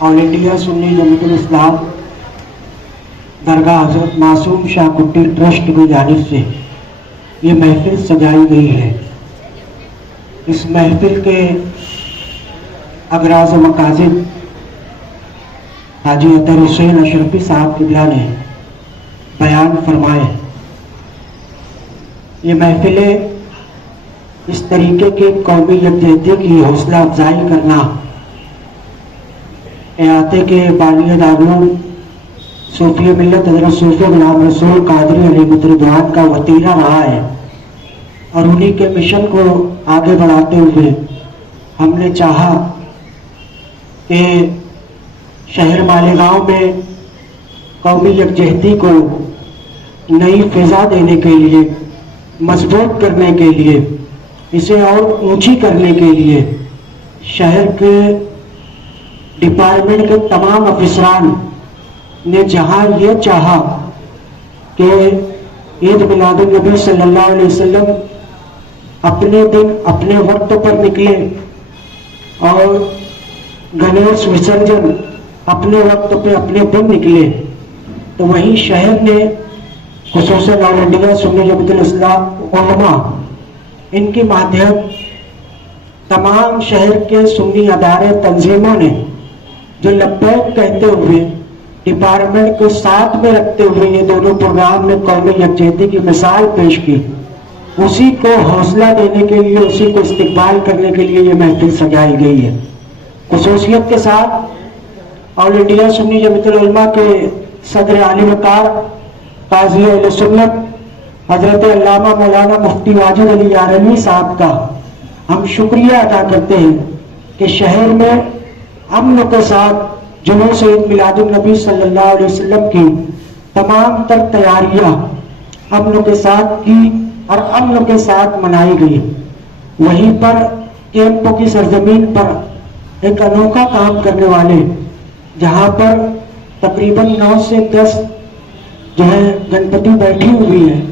All India Sunni जमात इस्लाम दरगाह हजरत मासूम शाह कुट्टी trust की जानिब से ये महफिल सजाई गई है। इस महफिल के अगराज मकासिद हाजी अतर हुसैन अशरफी साहब किबला ने बयान फरमाए। ये महफिलें इस तरीके की कौमी यकजहती की हौसला अफजाई करना अहाते के बानिया दारूम सूफी मिल्लत हज़रत सूफी गुलाम रसूल कादरी अलैहि रिदवान का वतीरा रहा है और उन्हीं के मिशन को आगे बढ़ाते हुए हमने चाहा कि शहर मालेगांव में कौमी यकजहती को नई फिजा देने के लिए, मजबूत करने के लिए, इसे और ऊंची करने के लिए शहर के डिपार्टमेंट के तमाम अफसरान ने जहां ये चाहा कि ईद मिलादुन नबी सल्लल्लाहु अलैहि वसल्लम अपने दिन अपने वक्त पर निकले और गणेश विसर्जन अपने वक्त पे अपने दिन निकले, तो वहीं शहर ने खुसूसन ऑल इंडिया सुन्नी जमात इस्लाम उलमा इनके माध्यम तमाम शहर के सुन्नी अदारे तंजीमों ने जो लब्बैक कहते हुए डिपार्टमेंट को साथ में रखते हुए ये दोनों प्रोग्राम में कौमी यकजहती की मिसाल पेश की, उसी को हौसला देने के लिए, उसी को इस्तिकबाल करने के लिए ये महफिल सजाई गई है। खुसूसियत के साथ ऑल इंडिया सुन्नी जमात उलमा के सदर आली वकार काज़ी अहले सुन्नत हजरत अल्लामा मौलाना मुफ्ती वाजिद अली यारवी साहब का हम शुक्रिया अदा करते हैं कि शहर में अमन के साथ जुलूस ईद मिलादुन नबी सल्लल्लाहु अलैहि वसल्लम की तमाम तर तैयारियां अमन के साथ की और अमन के साथ मनाई गई। वहीं पर कैंपों की सरजमीन पर एक अनोखा काम करने वाले, जहां पर तकरीबन 9 से 10 जो है गणपति बैठी हुई है,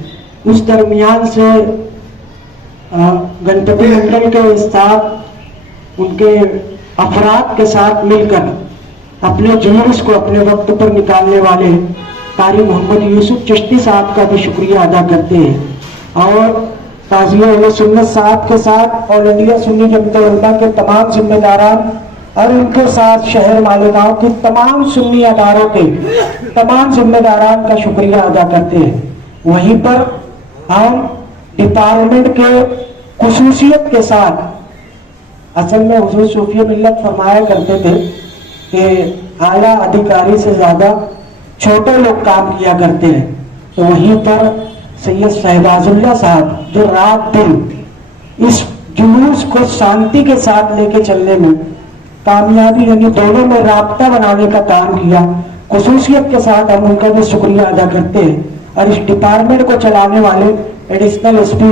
उस दरमियान से गणपति मंडल के साथ उनके अफराद के साथ मिलकर अपने जुलूस को अपने वक्त पर निकालने वाले कारी मोहम्मद यूसुफ चिश्ती साहब का भी शुक्रिया अदा करते हैं और काज़ी अहले सुन्नत साहब के साथ ऑल इंडिया सुन्नी जमात उलमा के तमाम जिम्मेदारान और उनके साथ शहर मालेगांव के तमाम सुन्नी अदारों के तमाम जिम्मेदारान का शुक्रिया अदा करते हैं। वहीं पर हम डिपार्टमेंट के खुसूसियत के साथ, असल में हुजूर सूफी मिल्लत फरमाया करते थे कि आला अधिकारी से ज्यादा छोटे लोग काम किया करते हैं, तो वहीं पर सैयद शहबाजुल्लाह साहब जो रात दिन इस जुलूस को शांति के साथ लेके चलने में कामयाबी, यानी दोनों में राब्ता बनाने का काम किया, खुसूसियत के साथ हम उनका भी शुक्रिया अदा करते हैं। और इस डिपार्टमेंट को चलाने वाले एडिशनल एसपी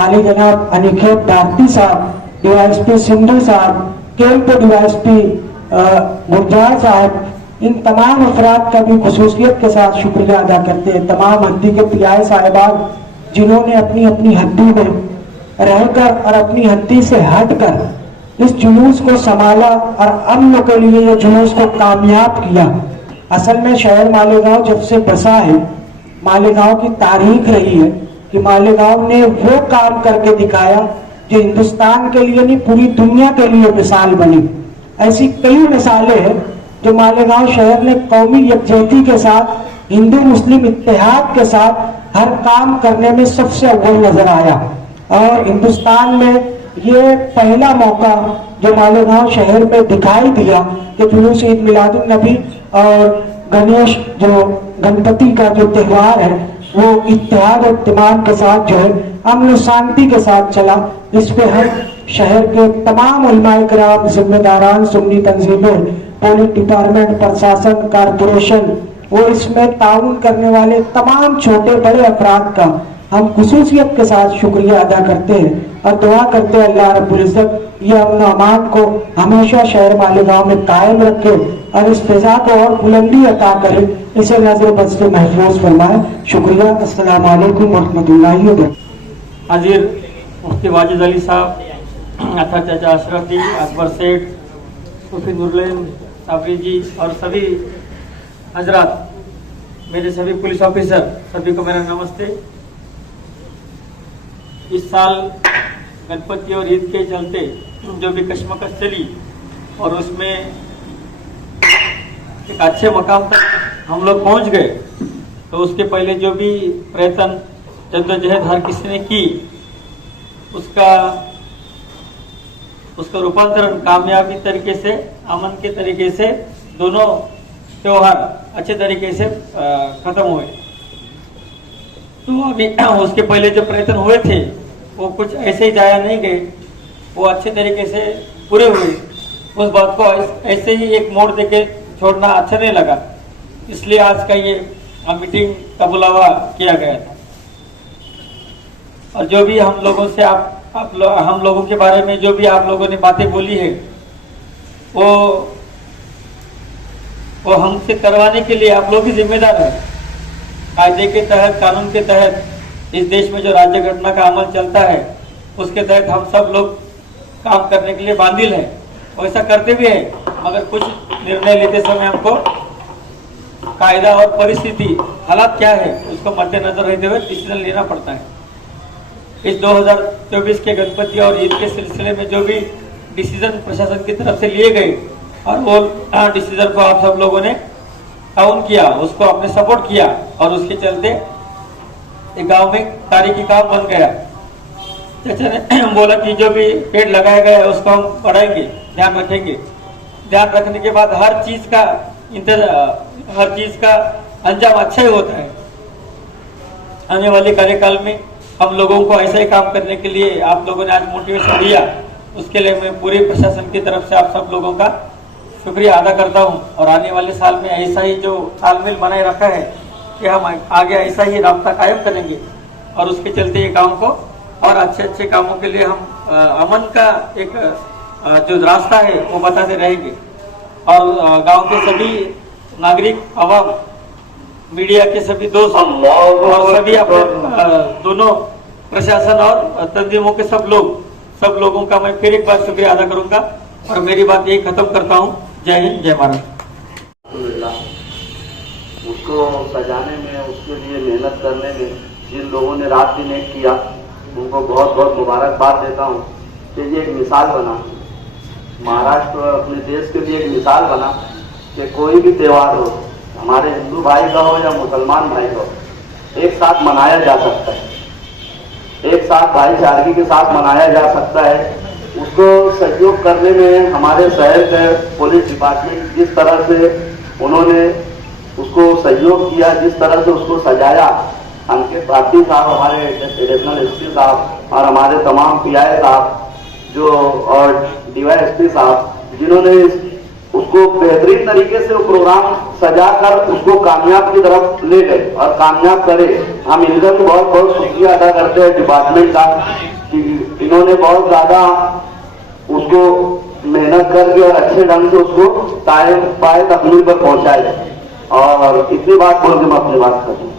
आली जनाब अनिकेत भारती साहब, डीवाईएसपी सिंधु साहब, कैंप डीवाईएसपी गुरजार साहब, इन तमाम अफराद का भी खुसूसियत के साथ शुक्रिया अदा करते हैं। तमाम हद्दी के पियाए साहिबान जिन्होंने अपनी अपनी हद्दी में रहकर और अपनी हद्दी से हटकर इस जुलूस को संभाला और अमन के लिए ये जुलूस को कामयाब किया। असल में शहर मालेगांव जब से बसा है, मालेगांव की तारीख रही है कि मालेगांव ने वो काम करके दिखाया जो हिंदुस्तान के लिए नहीं, पूरी दुनिया के लिए मिसाल बनी। ऐसी कई मिसालें हैं जो मालेगांव शहर ने कौमी यकजहती के साथ, हिंदू मुस्लिम इत्तेहाद के साथ हर काम करने में सबसे अव्वल नजर आया। और हिंदुस्तान में ये पहला मौका जो मालेगांव शहर में दिखाई दिया कि जुलूस ईद मिलादुन नबी और गणेश जो गणपति का जो त्योहार है वो इत्तेहाद और इत्तेमाद के साथ जो है अमन शांति के साथ चला। इस पे हम शहर के तमाम उलमाए किराम, जिम्मेदारान, सुन्नी तंजीमें, पुलिस डिपार्टमेंट, प्रशासन, कारपोरेशन और इसमें ताउन करने वाले तमाम छोटे बड़े अफराद का हम खुसूसियत के साथ शुक्रिया अदा करते हैं और दुआ करते हैं अल्लाह रब्बुल इज्जत ये अमन अमान को हमेशा शहर मालेगांव में कायम रखे और इस फिजा को और बुलंदी अता करे, इसे नजर बद से महफूज फरमाए। शुक्रिया। अस्सलाम वालेकुम रहमतुल्लाहि व बरकातहू। हाजिर मुफ्ती वाजिद अली साहब, अथा चाचा अशरफ जी, अकबर सेठ, सूफी नुरलैन साबरी जी और सभी हजरात, मेरे सभी पुलिस ऑफिसर, सभी को मेरा नमस्ते। इस साल गणपति और ईद के चलते जो भी कश्मकश चली और उसमें एक अच्छे मकाम तक हम लोग पहुंच गए, तो उसके पहले जो भी प्रयत्न जद्दोजहद हर किसी ने की, उसका रूपांतरण कामयाबी तरीके से, अमन के तरीके से दोनों त्योहार अच्छे तरीके से खत्म हुए। तो अभी उसके पहले जो प्रयत्न हुए थे वो कुछ ऐसे ही जाया नहीं गए, वो अच्छे तरीके से पूरे हुए। उस बात को ऐसे ही एक मोड़ देके छोड़ना अच्छा नहीं लगा, इसलिए आज का ये मीटिंग का बुलावा किया गया था। और जो भी हम लोगों से हम लोगों के बारे में जो भी आप लोगों ने बातें बोली है, वो हमसे करवाने के लिए आप लोग ही जिम्मेदार हैं। कायदे के तहत, कानून के तहत इस देश में जो राज्य घटना का अमल चलता है, उसके तहत हम सब लोग काम करने के लिए बांधिल हैं। वैसा करते भी हैं, मगर कुछ निर्णय लेते समय हमको कायदा और परिस्थिति, हालात क्या है, उसको मद्देनजर रहते हुए डिसीजन लेना पड़ता है। इस 2024 के गणपति और ईद के सिलसिले में जो भी डिसीजन प्रशासन की तरफ से लिए गए और वो डिसीजन को आप सब लोगों ने काउन किया, उसको आपने सपोर्ट किया, और उसके चलते एक गांव में तारीखी काम बन गया। चाचा ने बोला कि जो भी पेड़ लगाया गया है उसको हम बढ़ाएंगे, ध्यान रखेंगे। ध्यान रखने के बाद हर चीज का अंजाम अच्छा ही होता है। आने वाले कार्यकाल में हम लोगों को ऐसा ही काम करने के लिए आप लोगों ने आज मोटिवेशन दिया, उसके लिए मैं पूरे प्रशासन की तरफ से आप सब लोगों का शुक्रिया अदा करता हूं। और आने वाले साल में ऐसा ही जो तालमेल बनाए रखा है कि हम आगे ऐसा ही रास्ता कायम करेंगे, और उसके चलते ये काम को और अच्छे कामों के लिए हम अमन का एक जो रास्ता है वो बताते रहेंगे। और गांव के सभी नागरिक, आवाम, मीडिया के सभी दोस्त और सभी अपने दोनों प्रशासन और तंजीमों के सब लोगों का मैं फिर एक बार शुक्रिया अदा करूंगा और मेरी बात यही खत्म करता हूं। जय हिंद, जय भारत। उसको सजाने में, उसके लिए मेहनत करने में जिन लोगों ने रात दिन एक किया, उनको बहुत बहुत मुबारकबाद देता हूँ कि ये एक मिसाल बना, महाराष्ट्र अपने देश के लिए एक मिसाल बना कि कोई भी त्यौहार हो, हमारे हिंदू भाई का हो या मुसलमान भाई का हो, एक साथ मनाया जा सकता है, एक साथ भाईचारगी के साथ मनाया जा सकता है। उसको सहयोग करने में हमारे शहर के पुलिस डिपार्टमेंट जिस तरह से उन्होंने उसको सहयोग किया, जिस तरह से उसको सजाया, अंकित भारती साहब, हमारे एडिशनल एसपी साहब, और हमारे तमाम पीआई साहब जो और डीवाईएसपी साहब, जिन्होंने उसको बेहतरीन तरीके से वो प्रोग्राम सजाकर उसको कामयाब की तरफ ले गए और कामयाब करे। हम इनका भी बहुत बहुत शुक्रिया अदा करते हैं डिपार्टमेंट का कि इन्होंने बहुत ज्यादा उसको मेहनत करके और अच्छे ढंग से उसको पाए तकमील पर पहुंचाए। और इतनी बात बोल के मैं अपनी बात करूँ।